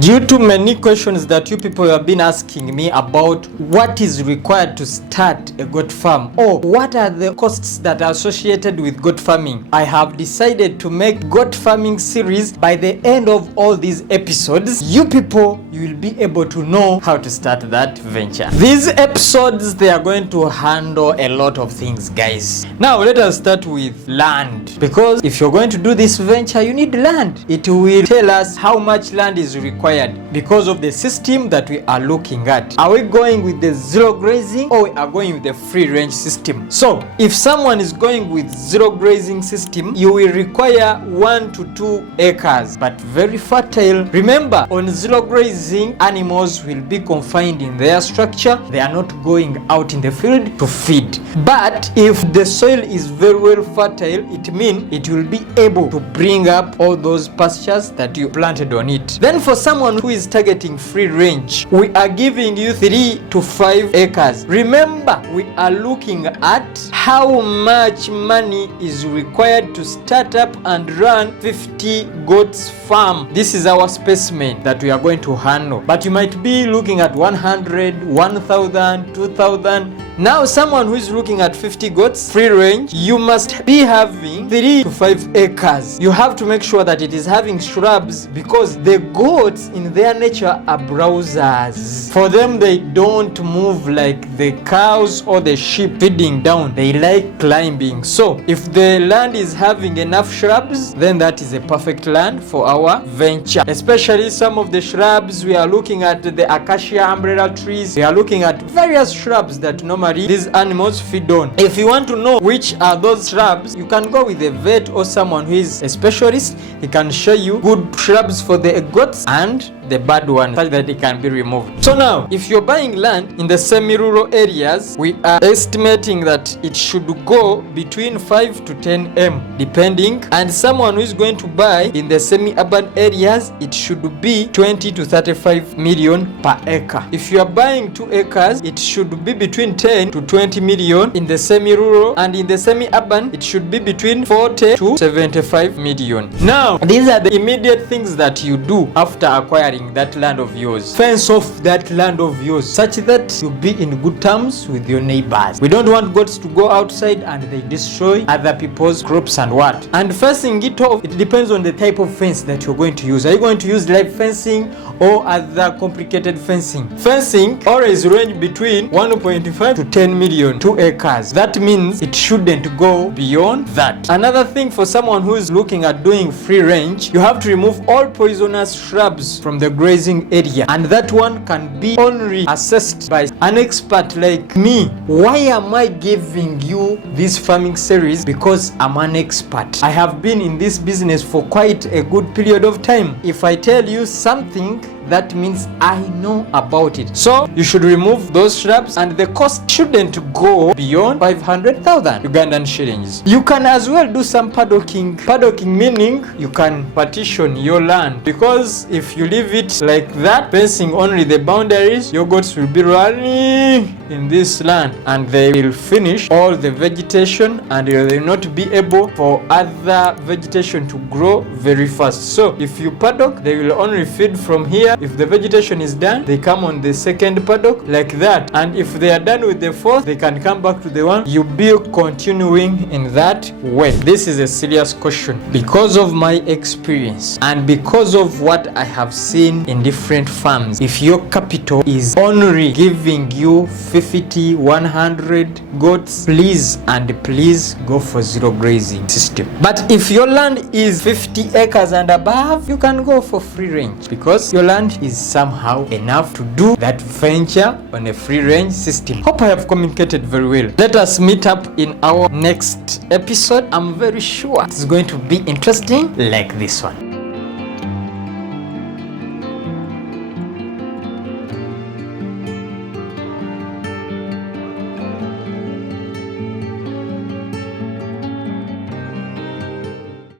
Due to many questions that you people have been asking me about what is required to start a goat farm or what are the costs that are associated with goat farming, I have decided to make goat farming series. By the end of all these episodes, you people, you will be able to know how to start that venture. These episodes, they are going to handle a lot of things, guys. Now let us start with land, because if you're going to do this venture, you need land. It will tell us how much land is required because of the system that we are looking at. Are we going with the zero grazing or we are going with the free range system? So if someone is going with zero grazing system, you will require 1 to 2 acres, but very fertile. Remember, on zero grazing, animals will be confined in their structure. They are not going out in the field to feed. But if the soil is very well fertile, it means it will be able to bring up all those pastures that you planted on it. Then for someone who is targeting free range, we are giving you 3 to 5 acres. Remember, we are looking at how much money is required to start up and run 50 goats farm. This is our specimen that we are going to handle, but you might be looking at 100, 1000, 2000. Now someone who is looking at 50 goats free range, you must be having 3 to 5 acres. You have to make sure that it is having shrubs, because the goats in their nature are browsers. For them, they don't move like the cows or the sheep feeding down. They like climbing. So if the land is having enough shrubs, then that is a perfect land for our venture. Especially some of the shrubs, we are looking at the acacia umbrella trees. We are looking at various shrubs that normally these animals feed on. If you want to know which are those shrubs, you can go with a vet or someone who is a specialist. He can show you good shrubs for the goats and the bad one, such that it can be removed. So now, if you're buying land in the semi-rural areas, we are estimating that it should go between 5 to 10 m depending, and someone who is going to buy in the semi-urban areas, it should be 20 to 35 million per acre. If you are buying 2 acres, it should be between 10 to 20 million in the semi-rural, and in the semi-urban, it should be between 40 to 75 million. Now, these are the immediate things that you do after acquiring that land of yours. Fence off that land of yours such that you be in good terms with your neighbors. We don't want goats to go outside and they destroy other people's crops and what. And fencing it off, it depends on the type of fence that you're going to use. Are you going to use live fencing or other complicated fencing? Fencing always range between 1.5 to 10 million, 2 acres. That means it shouldn't go beyond that. Another thing, for someone who is looking at doing free range, you have to remove all poisonous shrubs from the grazing area, and that one can be only assessed by an expert like me. Why am I giving you this farming series? Because I'm an expert. I have been in this business for quite a good period of time. If I tell you something, that means I know about it. So you should remove those shrubs, and the cost shouldn't go beyond 500,000 Ugandan shillings. You can as well do some paddocking. Paddocking meaning you can partition your land, because if you leave it like that, fencing only the boundaries, your goats will be running in this land and they will finish all the vegetation, and they will not be able for other vegetation to grow very fast. So if you paddock, they will only feed from here. If the vegetation is done, they come on the second paddock like that, and if they are done with the fourth, they can come back to the one. You be continuing in that way. This is a serious question because of my experience and because of what I have seen in different farms. If your capital is only giving you 50, 100 goats, please and please go for zero grazing system. But if your land is 50 acres and above, you can go for free range, because your land is somehow enough to do that venture on a free range system. Hope I have communicated very well. Let us meet up in our next episode. I'm very sure it's going to be interesting like this one.